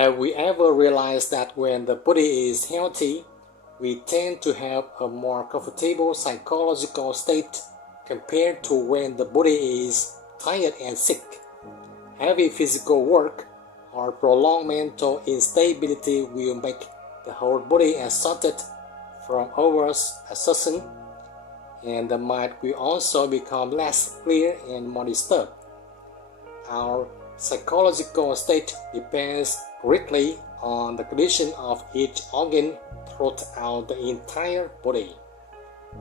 Have we ever realized that when the body is healthy, we tend to have a more comfortable psychological state compared to when the body is tired and sick? Heavy physical work or prolonged mental instability will make the whole body exhausted from overexertion, and the mind will also become less clear and more disturbed. Our psychological state depends greatly on the condition of each organ throughout the entire body.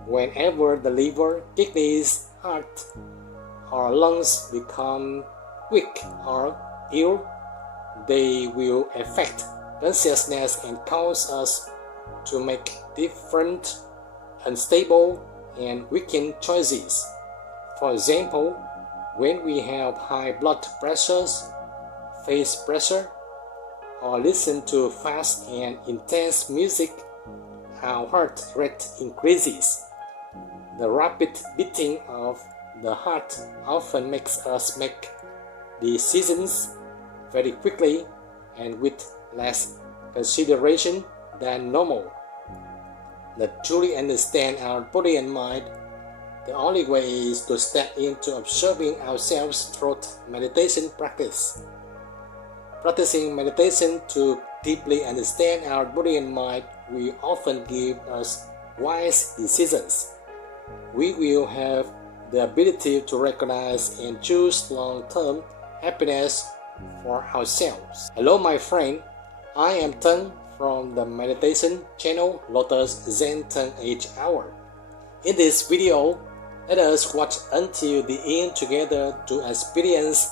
Whenever the liver, kidneys, heart, or lungs become weak or ill, they will affect consciousness and cause us to make different, unstable, and weakened choices. For example, when we have high blood pressures, face pressure, or listen to fast and intense music, our heart rate increases. The rapid beating of the heart often makes us make decisions very quickly and with less consideration than normal. To truly understand our body and mind, the only way is to step into observing ourselves through meditation practice. Practicing meditation to deeply understand our body and mind will often give us wise decisions. We will have the ability to recognize and choose long-term happiness for ourselves. Hello my friend, I am Tân from the meditation channel Lotuszentan each hour. In this video, let us watch until the end together to experience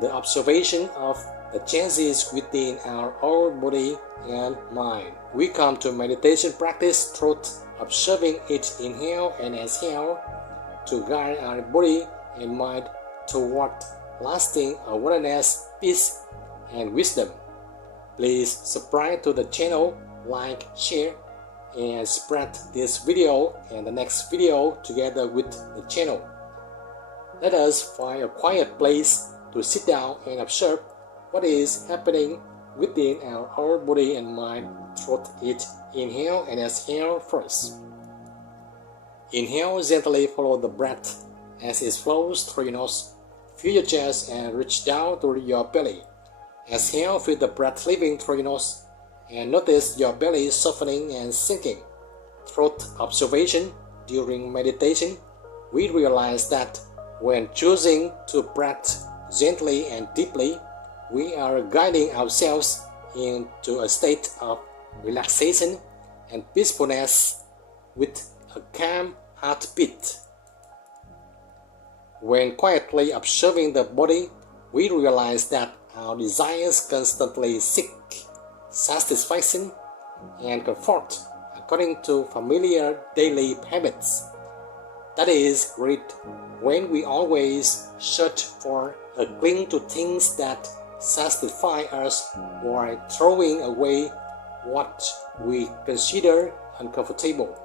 the observation of the changes within our own body and mind. We come to meditation practice through observing each inhale and exhale to guide our body and mind toward lasting awareness, peace, and wisdom. Please subscribe to the channel, like, share, and spread this video and the next video together with the channel. Let us find a quiet place to sit down and observe what is happening within our whole body and mind through each inhale and exhale first. Inhale, gently follow the breath as it flows through your nose. Feel your chest and reach down to your belly. Exhale, feel the breath leaving through your nose and notice your belly softening and sinking. Through observation during meditation, we realize that when choosing to breathe gently and deeply, we are guiding ourselves into a state of relaxation and peacefulness with a calm heartbeat. When quietly observing the body, we realize that our desires constantly seek satisfaction and comfort according to familiar daily habits. That is great when we always search for or cling to things that satisfy us while throwing away what we consider uncomfortable.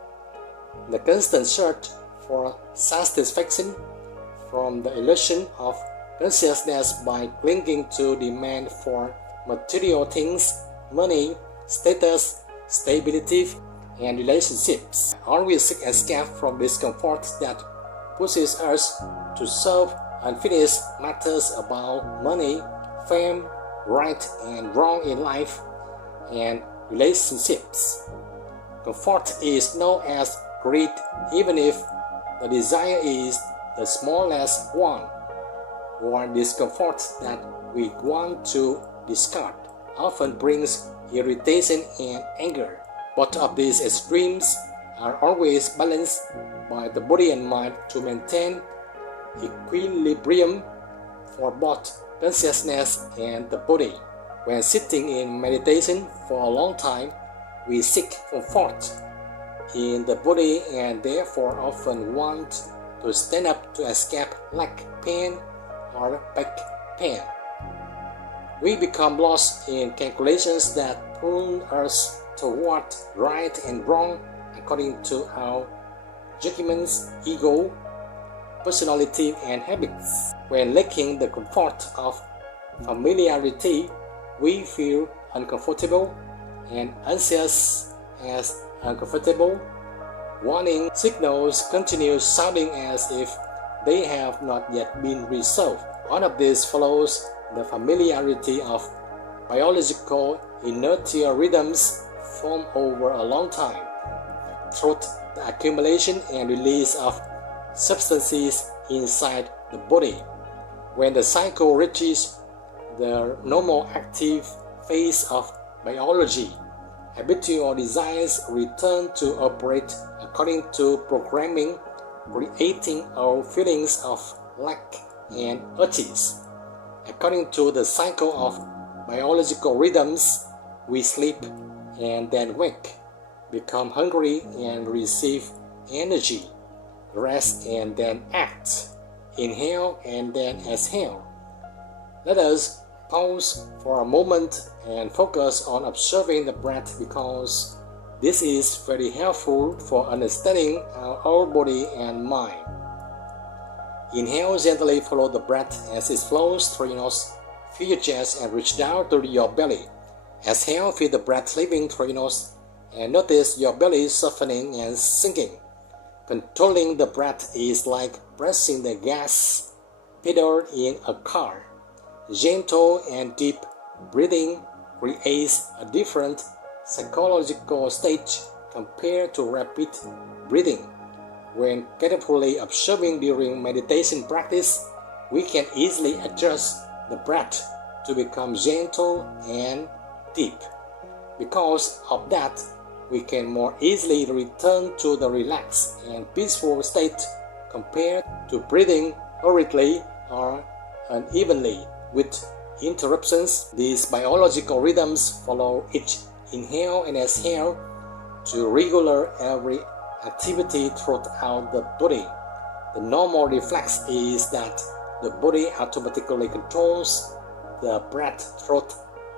The constant search for satisfaction from the illusion of consciousness by clinging to demand for material things, money, status, stability, and relationships. Always seek escape from discomfort that pushes us to solve unfinished matters about money, fame, right and wrong in life, and relationships. Comfort is known as greed even if the desire is the smallest one, or discomfort that we want to discard often brings irritation and anger. Both of these extremes are always balanced by the body and mind to maintain equilibrium for both consciousness and the body. When sitting in meditation for a long time, we seek comfort in the body and therefore often want to stand up to escape leg pain or back pain. We become lost in calculations that pull us toward right and wrong according to our judgments, ego, personality, and habits. When lacking the comfort of familiarity, we feel uncomfortable and anxious as uncomfortable. Warning signals continue sounding as if they have not yet been resolved. All of this follows the familiarity of biological inertial rhythms formed over a long time, through the accumulation and release of substances inside the body. When the cycle reaches the normal active phase of biology, habitual desires return to operate according to programming, creating our feelings of lack and urges. According to the cycle of biological rhythms, we sleep and then wake, become hungry and receive energy, rest and then act, inhale and then exhale. Let us pause for a moment and focus on observing the breath, because this is very helpful for understanding our body and mind. Inhale, gently follow the breath as it flows through your nose. Feel your chest and reach down to your belly. Exhale, feel the breath leaving through your nose and notice your belly softening and sinking. Controlling the breath is like pressing the gas pedal in a car. Gentle and deep breathing creates a different psychological state compared to rapid breathing. When carefully observing during meditation practice, we can easily adjust the breath to become gentle and deep. Because of that, we can more easily return to the relaxed and peaceful state compared to breathing hurriedly or unevenly with interruptions. These biological rhythms follow each inhale and exhale to regulate every activity throughout the body. The normal reflex is that the body automatically controls the breath through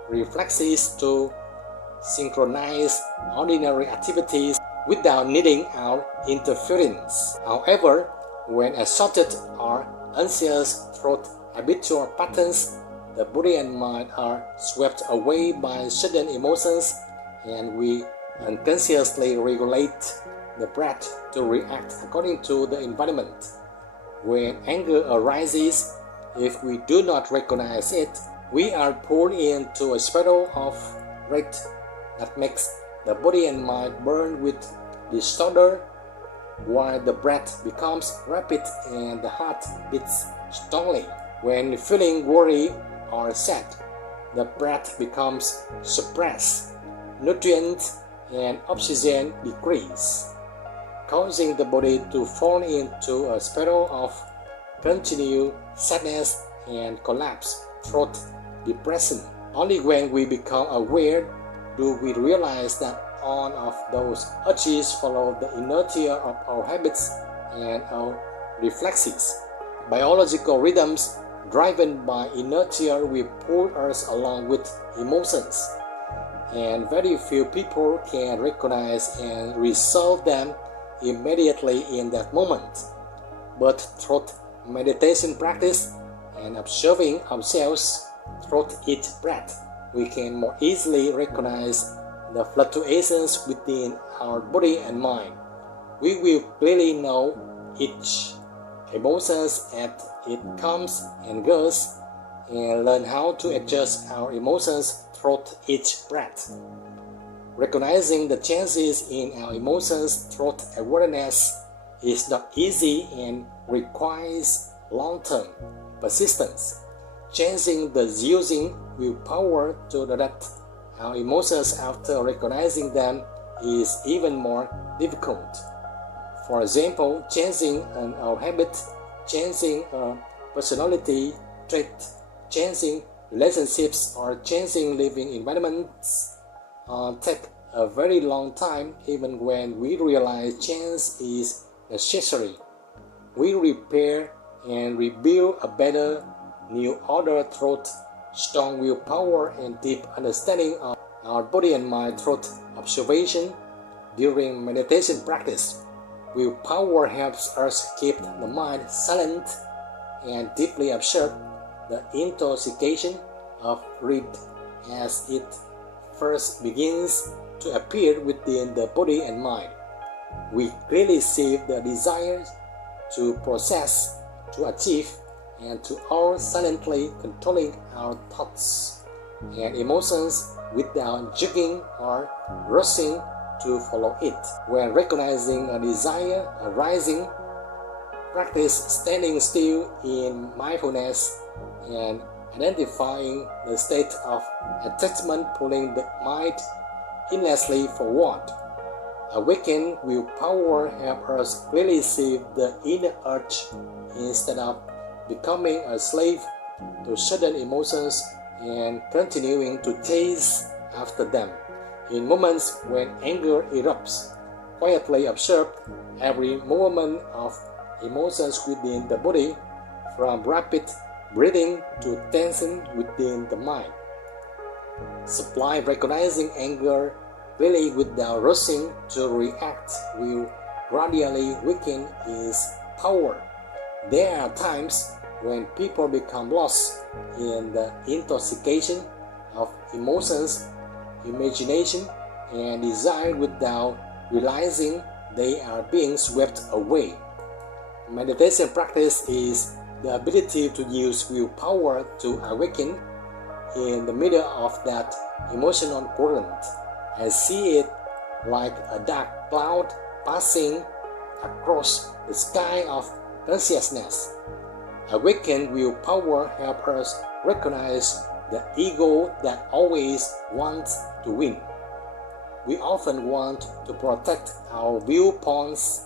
reflexes to synchronize ordinary activities without needing our interference. However, when exhausted or anxious through habitual patterns, the body and mind are swept away by sudden emotions, and we unconsciously regulate the breath to react according to the environment. When anger arises, if we do not recognize it, we are pulled into a spiral of rage that makes the body and mind burn with disorder, while the breath becomes rapid and the heart beats strongly. When feeling worry or sad, the breath becomes suppressed, nutrients and oxygen decrease, causing the body to fall into a spiral of continued sadness and collapse through depression. Only when we become aware do we realize that all of those urges follow the inertia of our habits and our reflexes. Biological rhythms driven by inertia will pull us along with emotions, and very few people can recognize and resolve them immediately in that moment. But through meditation practice and observing ourselves through each breath, we can more easily recognize the fluctuations within our body and mind. We will clearly know each emotions as it comes and goes, and learn how to adjust our emotions through each breath. Recognizing the changes in our emotions through awareness is not easy and requires long-term persistence. Changing the using willpower to direct our emotions after recognizing them is even more difficult. For example, changing our habit, changing a personality trait, changing relationships, or changing living environments take a very long time. Even when we realize change is necessary, we repair and rebuild a better new order through strong willpower and deep understanding of our body and mind through observation. During meditation practice, willpower helps us keep the mind silent and deeply observe the intoxication of greed as it first begins to appear within the body and mind. We clearly see the desires to process, to achieve, and to are silently controlling our thoughts and emotions without judging or rushing to follow it. When recognizing a desire arising, practice standing still in mindfulness and identifying the state of attachment pulling the mind endlessly forward. Awakened willpower helps us clearly see the inner urge instead of becoming a slave to certain emotions and continuing to chase after them. In moments when anger erupts, quietly observe every movement of emotions within the body, from rapid breathing to tension within the mind. Simply recognizing anger really without rushing to react will gradually weaken its power. There are times when people become lost in the intoxication of emotions, imagination, and desire without realizing they are being swept away. Meditation practice is the ability to use willpower to awaken in the middle of that emotional current. I see it like a dark cloud passing across the sky of consciousness. Awakened willpower helps us recognize the ego that always wants to win. We often want to protect our viewpoints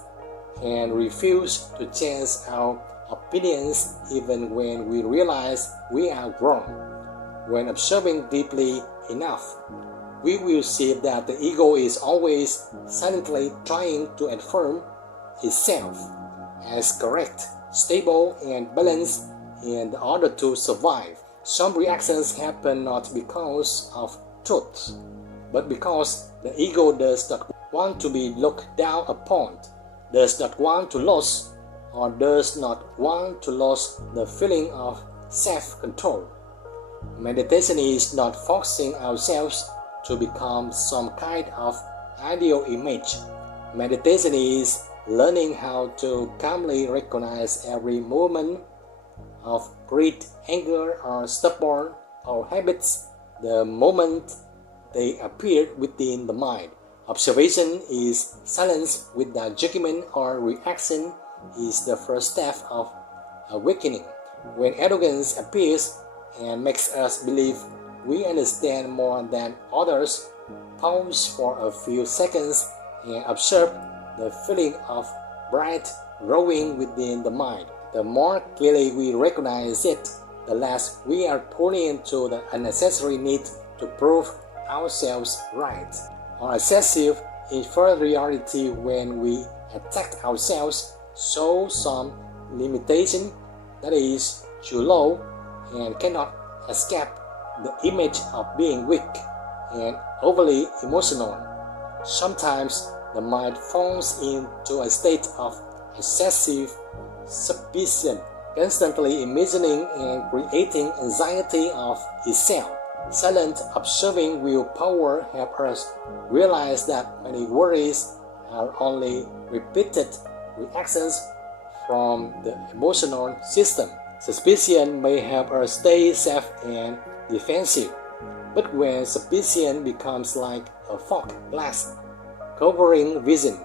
and refuse to change our opinions even when we realize we are wrong. When observing deeply enough, we will see that the ego is always silently trying to affirm itself as correct, stable, and balanced in order to survive. Some reactions happen not because of truth, but because the ego does not want to be looked down upon, does not want to lose, or does not want to lose the feeling of self-control. Meditation is not forcing ourselves to become some kind of ideal image. Meditation is learning how to calmly recognize every moment of greed, anger, or stubborn or habits the moment they appear within the mind. Observation is silence without judgment or reaction is the first step of awakening. When arrogance appears and makes us believe we understand more than others, pause for a few seconds and observe the feeling of pride growing within the mind. The more clearly we recognize it, the less we are pulling into the unnecessary need to prove ourselves right, or excessive inferiority when we attack ourselves, show some limitation that is too low and cannot escape the image of being weak and overly emotional. Sometimes the mind falls into a state of excessive suspicion, constantly imagining and creating anxiety of itself. Silent observing willpower helps us realize that many worries are only repeated reactions from the emotional system. Suspicion may help us stay safe and defensive, but when suspicion becomes like a fog glass covering vision,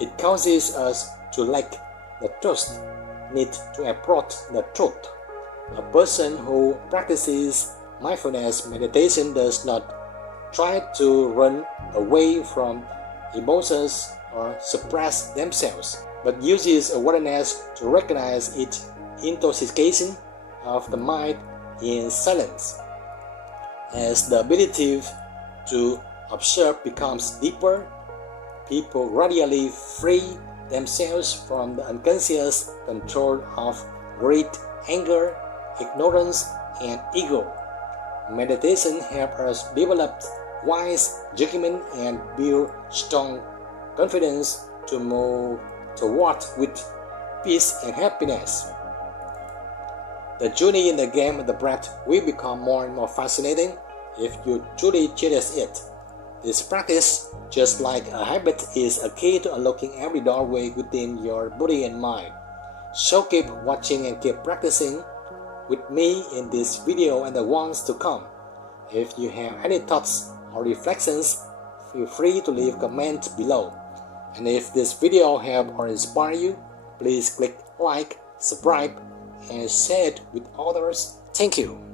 it causes us to lack the trust need to approach the truth. A person who practices mindfulness meditation does not try to run away from emotions or suppress themselves, but uses awareness to recognize its intoxication of the mind in silence. As the ability to observe becomes deeper, people gradually free themselves from the unconscious control of greed, anger, ignorance, and ego. Meditation helps us develop wise judgment and build strong confidence to move toward with peace and happiness. The journey in the game of the breath will become more and more fascinating if you truly cherish it. This practice, just like a habit, is a key to unlocking every doorway within your body and mind. So keep watching and keep practicing with me in this video and the ones to come. If you have any thoughts or reflections, feel free to leave a comment below. And if this video helped or inspired you, please click like, subscribe, and share it with others. Thank you.